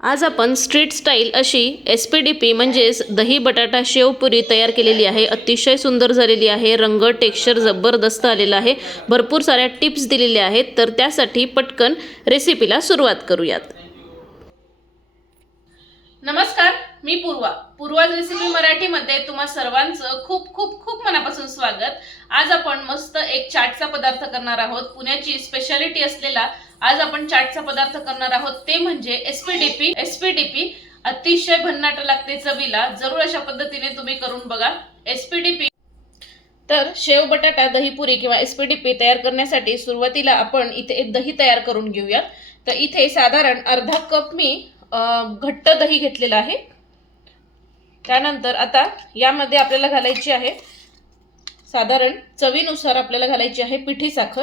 आज आपण street style अशी एस पी डी पी म्हणजेच दही बटाटा शेवपुरी तयार केलेली आहे. अतिशय सुंदर झालेली आहे. रंग टेक्स्चर जबरदस्त आलेला आहे. भरपूर साऱ्या टिप्स दिलेल्या आहेत. तर त्यासाठी पटकन रेसिपीला सुरुवात करूयात. नमस्कार मी पूर्वा. पूर्वाज रेसिपी मराठीमध्ये तुम्हा सर्वांचं खूप खूप खूप मनापासून स्वागत. आज आपण मस्त एक चाटचा पदार्थ करणार आहोत. पुण्याची स्पेशालिटी असलेला आज आपण चाटचा पदार्थ करणार आहोत. ते म्हणजे एसपीडीपी एसपीडीपी अतिशय भन्नाट लागते चवीला. जरूर अशा पद्धतीने तुम्ही करून बघा. एसपीडीपी तर शेव बटाटा दहीपुरी किंवा एसपीडीपी तयार करण्यासाठी सुरुवातीला आपण इथे एक दही तयार करून घेऊयात. तर इथे साधारण अर्धा कप मी घट्ट दही घेतलेलं आहे. त्यानंतर आता यामध्ये आपल्याला घालायची आहे साधारण चवीनुसार आपल्याला घालायची आहे पिठी साखर.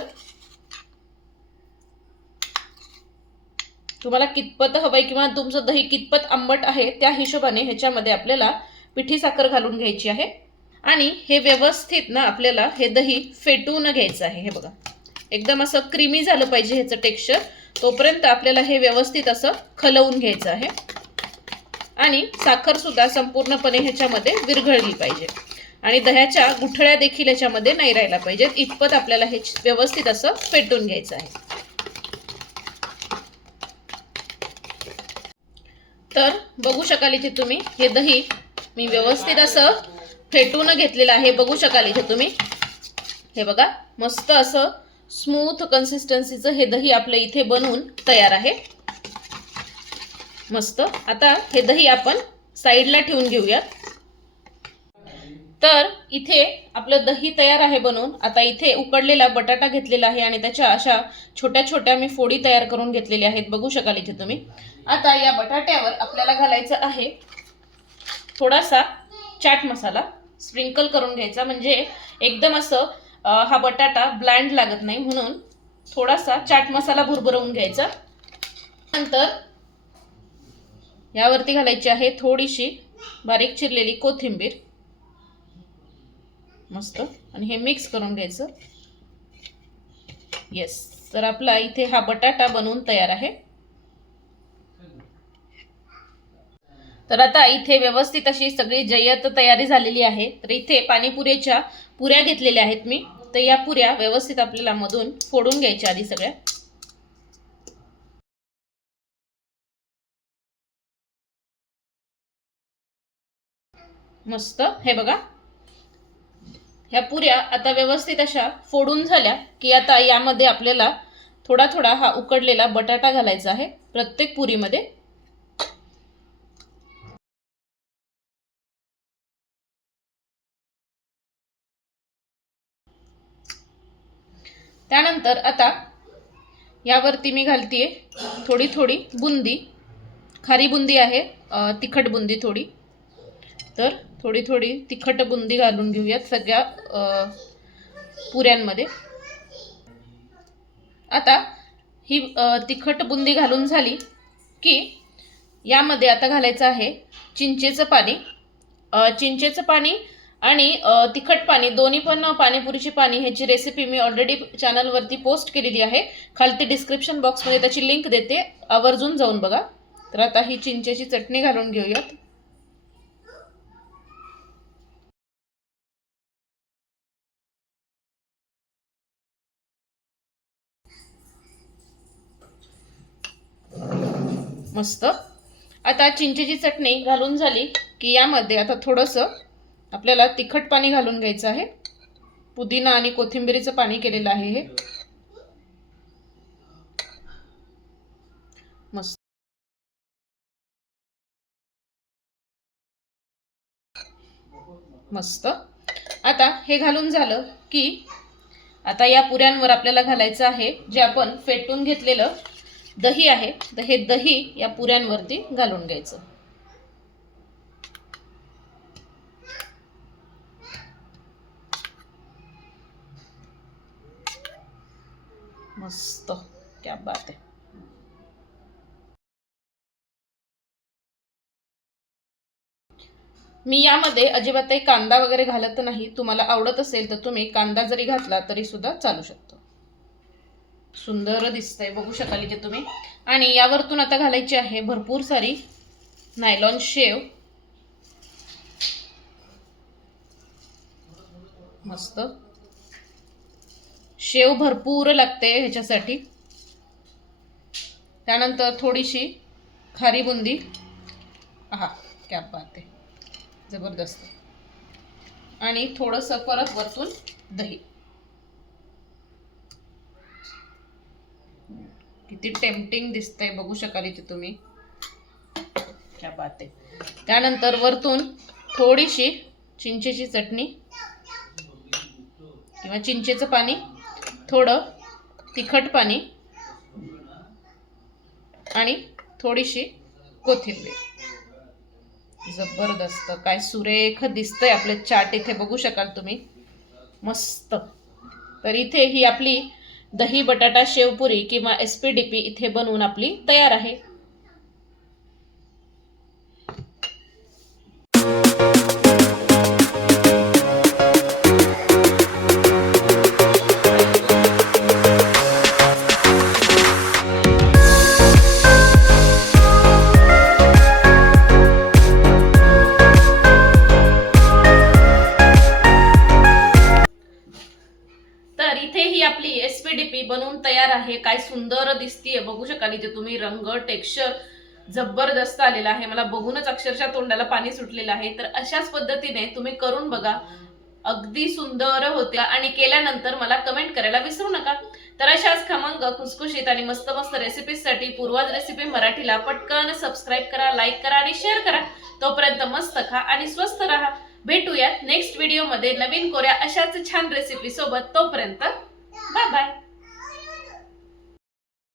तुम्हाला कितपत हवंय किंवा तुमचं दही कितपत आंबट आहे त्या हिशोबाने ह्याच्यामध्ये आपल्याला पिठी साखर घालून घ्यायची आहे. आणि हे व्यवस्थित ना आपल्याला हे दही फेटून घ्यायचं आहे. हे बघा. एकदम असं क्रीमी झालं पाहिजे ह्याचं टेक्स्चर. तोपर्यंत आपल्याला हे व्यवस्थित असं खलवून घ्यायचं आहे. आणि साखर सुद्धा संपूर्णपणे ह्याच्यामध्ये विरघळली पाहिजे. आणि दह्याच्या गुठळ्या देखील ह्याच्यामध्ये नाही राहिला पाहिजेत. इतपत आपल्याला हे व्यवस्थित असं फेटून घ्यायचं आहे. तर बघू शकाल इथे तुम्ही. हे दही मी व्यवस्थित असं फेटून घेतलेलं आहे. बघू शकाल इथे तुम्ही. हे बघा मस्त असं स्मूथ कन्सिस्टन्सीचं हे दही आपलं इथे बनवून तयार आहे. मस्त. आता हे दही आपण साईडला ठेवून घेऊयात. तर इथे आपलं दही तयार आहे बनवून आता इथे उकडलेला बटाटा घेतलेला आहे आणि त्याच्या अशा छोट्या छोट्या मी फोडी तयार करून घेतलेल्या आहेत. बघू शकाल इथे तुम्ही. आता या बटाट्यावर आपल्याला घालायचं आहे थोडासा चाट मसाला. स्प्रिंकल करून घ्यायचा. म्हणजे एकदम असं हा बटाटा ब्लँड लागत नाही. म्हणून थोडासा चाट मसाला भुरभरवून घ्यायचा. नंतर यावरती घालायची आहे थोडीशी बारीक चिरलेली कोथिंबीर. मस्त. आणि हे मिक्स करून घ्यायचं. येस तर आपला इथे हा बटाटा बनवून तयार आहे. तर आता इथे व्यवस्थित अशी सगळी जय्यत तयारी झालेली आहे. तर इथे पाणीपुरीच्या पुऱ्या घेतलेल्या आहेत मी. तर या पुऱ्या व्यवस्थित आपल्याला मधून फोडून घ्यायच्या आधी सगळ्या. मस्त. हे बघा. ह्या पुऱ्या आता व्यवस्थित अशा फोडून झाल्या की आता यामध्ये आपल्याला थोडा थोडा हा उकडलेला बटाटा घालायचा आहे प्रत्येक पुरीमध्ये. त्यानंतर आता यावरती मी घालतीये थोडी थोडी बुंदी. खारी बुंदी आहे तिखट बुंदी थोडी. तर थोडी थोडी तिखट बुंदी घालून घेऊयात सगळ्या पुऱ्यांमध्ये. आता ही तिखट बुंदी घालून झाली की यामध्ये आता घालायचं आहे चिंचेचं पाणी. चिंचेचं पाणी आणि तिखट पाणी दोन्ही पण पाणीपुरीची पाणी ह्याची रेसिपी मी ऑलरेडी चॅनलवरती पोस्ट केलेली आहे. खालती डिस्क्रिप्शन बॉक्समध्ये त्याची लिंक देते. आवर्जून जाऊन बघा. तर आता ही चिंचेची चटणी घालून घेऊयात. मस्त. आता चिंचेची चटणी घालून झाली की यामध्ये आता थोडंसं आपल्याला तिखट पाणी घालून घ्यायचं आहे. पुदिना आणि कोथिंबिरीचं पाणी केलेलं आहे हे. मस्त. मस्त. आता हे घालून झालं की आता या पुऱ्यांवर आपल्याला घालायचं आहे जे आपण फेटून घेतलेलं दही आहे तर हे दही या पुऱ्यांवरती घालून घ्यायचं. मस्त क्या बात आहे. मी यामध्ये अजिबातही कांदा वगैरे घालत नाही तुम्हाला आवडत असेल तर तुम्ही कांदा जरी घातला तरी सुद्धा चालू शकता. सुंदर दिसतंय. बघू शकाल इथे तुम्ही. आणि यावरतून आता घालायची आहे भरपूर सारी नायलॉन शेव. मस्त. शेव भरपूर लागते ह्याच्यासाठी. त्यानंतर थोडीशी खारी बुंदी. हा कॅप पाहते जबरदस्त. आणि थोडंसं परत वरतून दही. किती टेम्पटिंग दिसतंय बघू शकाल इथे तुम्ही. क्या बात त्यानंतर वरतून थोडीशी चिंचेची चटणी किंवा चिंचेचं पाणी थोडं तिखट पाणी आणि थोडीशी कोथिंबीर. जबरदस्त. काय सुरेख दिसतंय आपले चाट इथे बघू शकाल तुम्ही. मस्त. तर इथे ही आपली दही बटाटा शेवपुरी किंवा एस पी डी पी इथे बनवून आपली तयार आहे. रेसिपी बनवून तयार आहे. काय सुंदर दिसतीये. बघू शकाल इथे तुम्ही रंग टेक्स्चर जबरदस्त आलेला आहे. मला बघूनच अक्षरशः तोंडाला पाणी सुटलेलं आहे. तर अशाच पद्धतीने तुम्ही करून बघा. अगदी सुंदर होत्या. आणि केल्यानंतर मला कमेंट करायला विसरू नका. तर अशाच खमंग खुसखुशीत आणि मस्त मस्त रेसिपीजसाठी पूर्वाज रेसिपी मराठीला पटकन सबस्क्राईब करा लाईक करा आणि शेअर करा. तोपर्यंत मस्त खा आणि स्वस्त राहा. भेटूयात नेक्स्ट व्हिडिओमध्ये नवीन कोऱ्या अशाच छान रेसिपी सोबत. तोपर्यंत बाय बाय